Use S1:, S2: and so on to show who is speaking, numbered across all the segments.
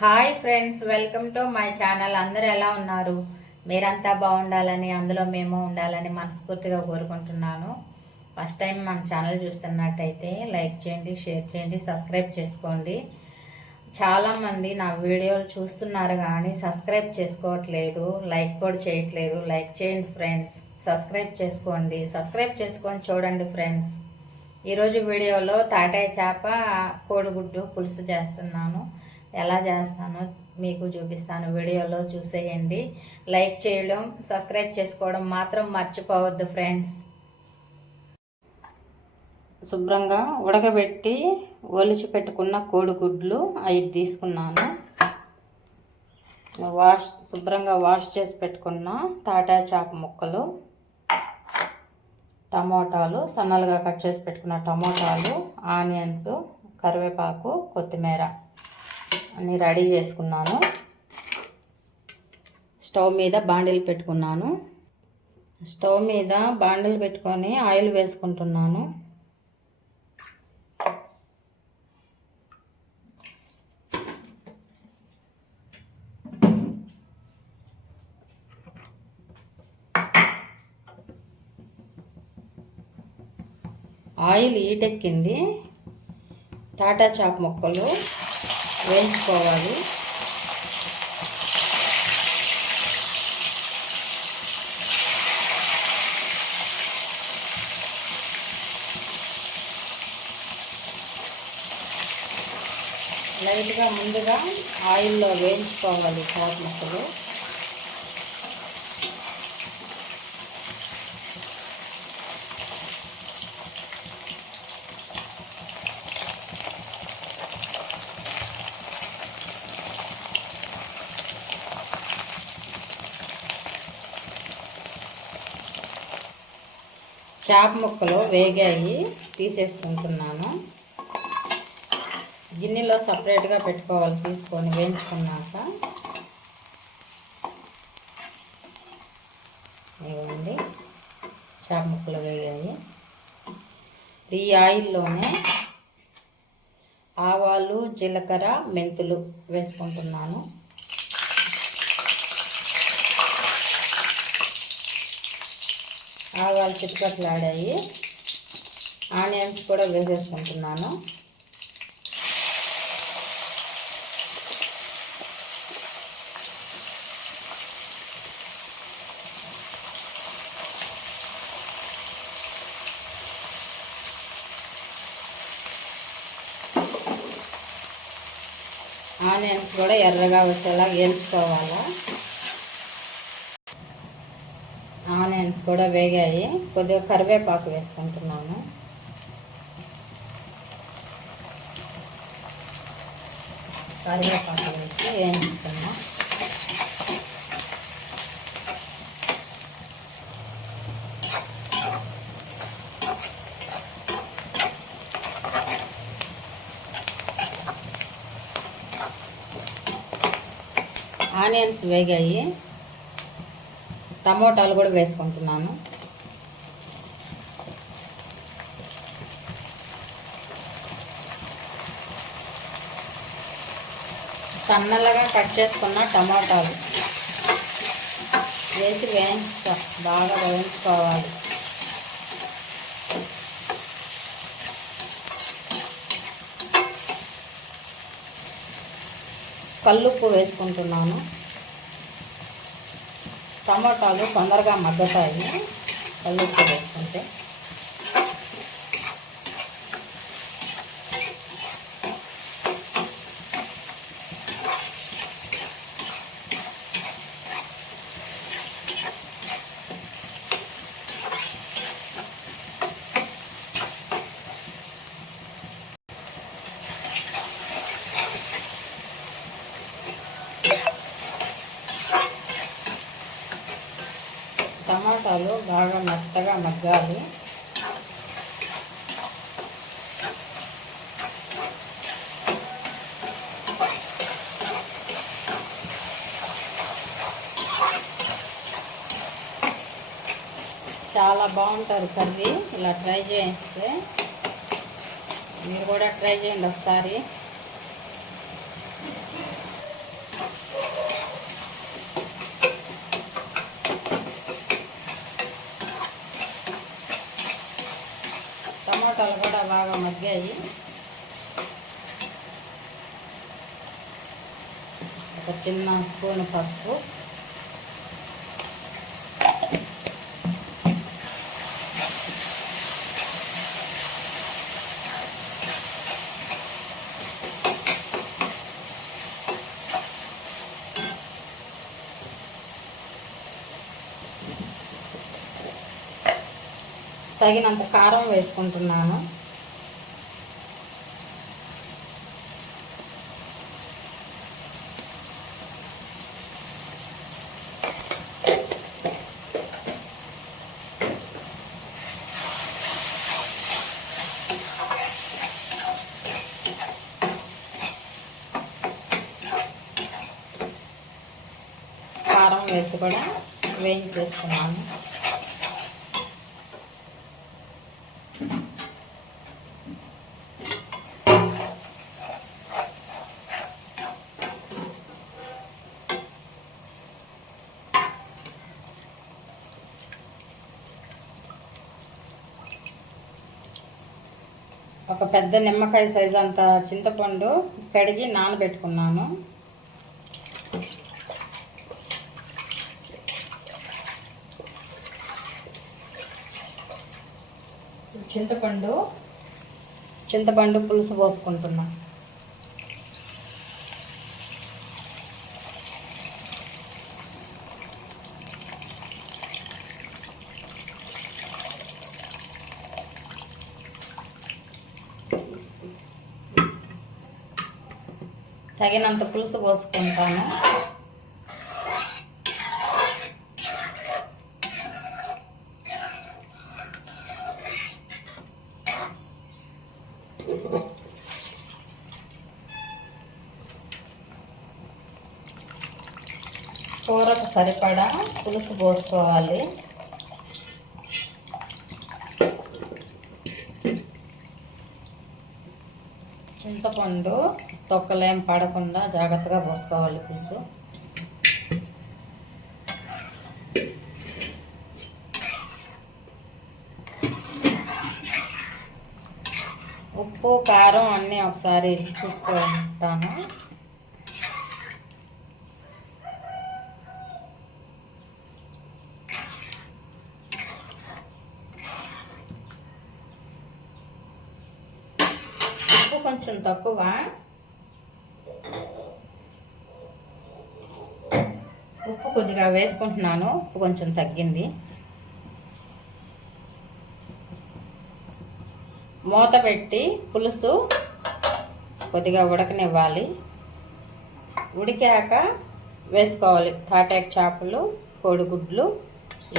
S1: hi friends welcome to my channel అందరూ ఎలా ఉన్నారు మీరంతా బాగుండాలని అందులో మేము ఉండాలని మనస్ఫూర్తిగా కోరుకుంటున్నాను ఫస్ట్ టైం మన ఛానల్ చూస్తున్నట్టయితే లైక్ చేయండి షేర్ చేయండి సబ్స్క్రైబ్ చేసుకోండి చాలామంది నా వీడియోలు చూస్తున్నారు కానీ సబ్స్క్రైబ్ చేసుకోవట్లేదు లైక్ కూడా చేయట్లేదు లైక్ చేయండి ఫ్రెండ్స్ సబ్స్క్రైబ్ చేసుకోండి సబ్స్క్రైబ్ చేసుకొని చూడండి ఫ్రెండ్స్ ఈరోజు వీడియోలో తాటాయి చేప కోడిగుడ్డు పులుసు చేస్తున్నాను ఎలా చేస్తానో మీకు చూపిస్తాను వీడియోలో చూసేయండి లైక్ చేయడం సబ్స్క్రైబ్ చేసుకోవడం మాత్రం మర్చిపోవద్దు ఫ్రెండ్స్ శుభ్రంగా ఉడకబెట్టి ఒలిచి పెట్టుకున్న కోడిగుడ్లు అవి తీసుకున్నాను వాష్ శుభ్రంగా వాష్ చేసి పెట్టుకున్న తాటా చాప ముక్కలు టమోటాలు సన్నలుగా కట్ చేసి పెట్టుకున్న టమోటాలు ఆనియన్స్ కరివేపాకు కొత్తిమీర అన్ని రెడీ చేసుకున్నాను స్టవ్ మీద బాండిల్ పెట్టుకున్నాను స్టవ్ మీద బాండిల్ పెట్టుకొని ఆయిల్ వేసుకుంటున్నాను ఆయిల్ ఈటెక్కింది టాటా చాప్ మొక్కలు వేయించుకోవాలి లైట్గా ముందుగా ఆయిల్లో వేయించుకోవాలి చాట్ ముక్కలు చేప ముక్కలు వేగాయి తీసేసుకుంటున్నాను గిన్నెలో సపరేట్గా పెట్టుకోవాలి తీసుకొని వేయించుకున్నాక ఇవ్వండి చేప ముక్కలు వేగాయి ఈ ఆయిల్లోనే ఆవాలు జీలకర్ర మెంతులు వేసుకుంటున్నాను ఆవాలు అయ్యి ఆనియన్స్ కూడా వేసేసుకుంటున్నాను ఆనియన్స్ కూడా ఎర్రగా వచ్చేలా వేసుకోవాలా ఆనియన్స్ కూడా వేగాయి కొద్దిగా కరివేపాకు వేసుకుంటున్నాము కరివేపాకు వేసి వేయించుకున్నాం ఆనియన్స్ వేగాయి టమోటాలు కూడా వేసుకుంటున్నాను సన్నలుగా కట్ చేసుకున్న టమాటాలు వేసి వేయించుకో బాగా వేయించుకోవాలి కల్లుప్పు వేసుకుంటున్నాను టమాటాలు తొందరగా మగ్గతాయి కళ్ళు వేసుకుంటే టమాటాలు బాగా మెత్తగా మగ్గాలి చాలా బాగుంటుంది కర్రీ ఇలా ట్రై చేయిస్తే మీరు కూడా ట్రై చేయండి ఒకసారి ఒక చిన్న స్పూన్ పసుపు తగినంత కారం వేసుకుంటున్నాను అల్లం వేసి కూడా వేయించేస్తున్నాను ఒక పెద్ద నిమ్మకాయ సైజు అంత చింతపండు కడిగి నానబెట్టుకున్నాను చింతపండు చింతపండు పులుసు పోసుకుంటున్నా తగినంత పులుసు పోసుకుంటాను కూరకు సరిపడా పులుసు పోసుకోవాలి చింతపండు తొక్కలేం పడకుండా జాగ్రత్తగా పోసుకోవాలి పులుసు ఉప్పు కారం అన్నీ ఒకసారి చూసుకుంటాను కొంచెం తక్కువ ఉప్పు కొద్దిగా వేసుకుంటున్నాను ఉప్పు కొంచెం తగ్గింది మూత పెట్టి పులుసు కొద్దిగా ఉడకనివ్వాలి ఉడికాక వేసుకోవాలి తాటాక్ చేపలు కోడిగుడ్లు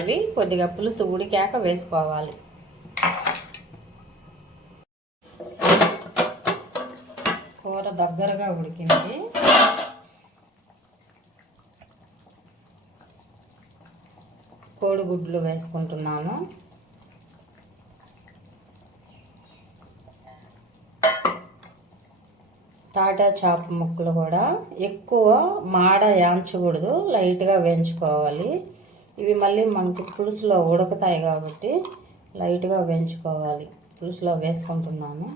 S1: ఇవి కొద్దిగా పులుసు ఉడికాక వేసుకోవాలి చాలా దగ్గరగా ఉడికింది కోడిగుడ్లు వేసుకుంటున్నాను టాటా చాప ముక్కలు కూడా ఎక్కువ మాడ యాంచకూడదు లైట్గా వేయించుకోవాలి ఇవి మళ్ళీ మనకి పులుసులో ఉడకతాయి కాబట్టి లైట్గా వేయించుకోవాలి పులుసులో వేసుకుంటున్నాను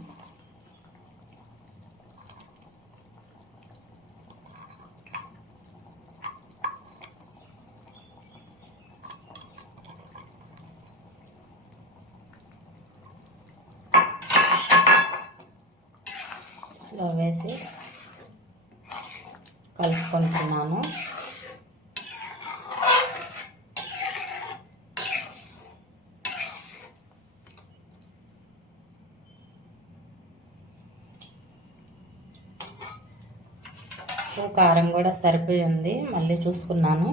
S1: అనేసి కలుపుకుంటున్నాను ఉప్పు కారం కూడా సరిపోయి ఉంది మళ్ళీ చూసుకున్నాను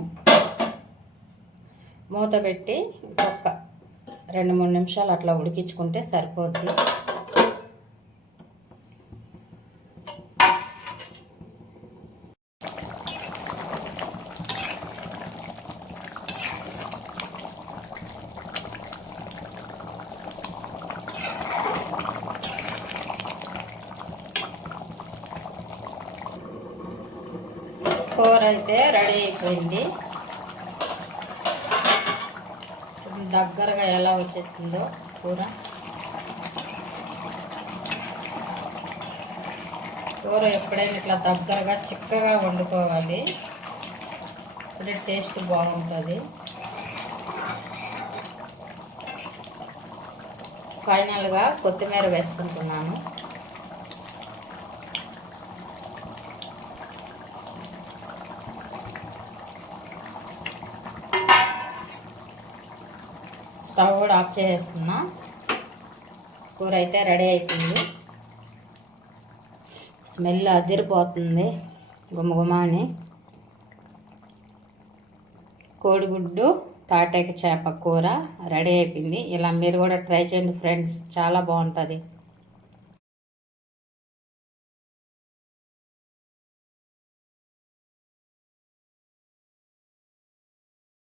S1: మూత పెట్టి ఒక రెండు మూడు నిమిషాలు అట్లా ఉడికించుకుంటే సరిపోద్ది అయితే రెడీ అయిపోయింది దగ్గరగా ఎలా వచ్చేసిందో కూర కూర ఎప్పుడైనా ఇట్లా దగ్గరగా చిక్కగా వండుకోవాలి అప్పుడే టేస్ట్ బాగుంటుంది ఫైనల్గా కొత్తిమీర వేసుకుంటున్నాను స్టవ్ కూడా ఆఫ్ చేసేస్తున్నా కూర అయితే రెడీ అయిపోయింది స్మెల్ అదిరిపోతుంది గుమగుమ అని కోడిగుడ్డు తాటాకి చేప కూర రెడీ అయిపోయింది ఇలా మీరు కూడా ట్రై చేయండి ఫ్రెండ్స్ చాలా బాగుంటుంది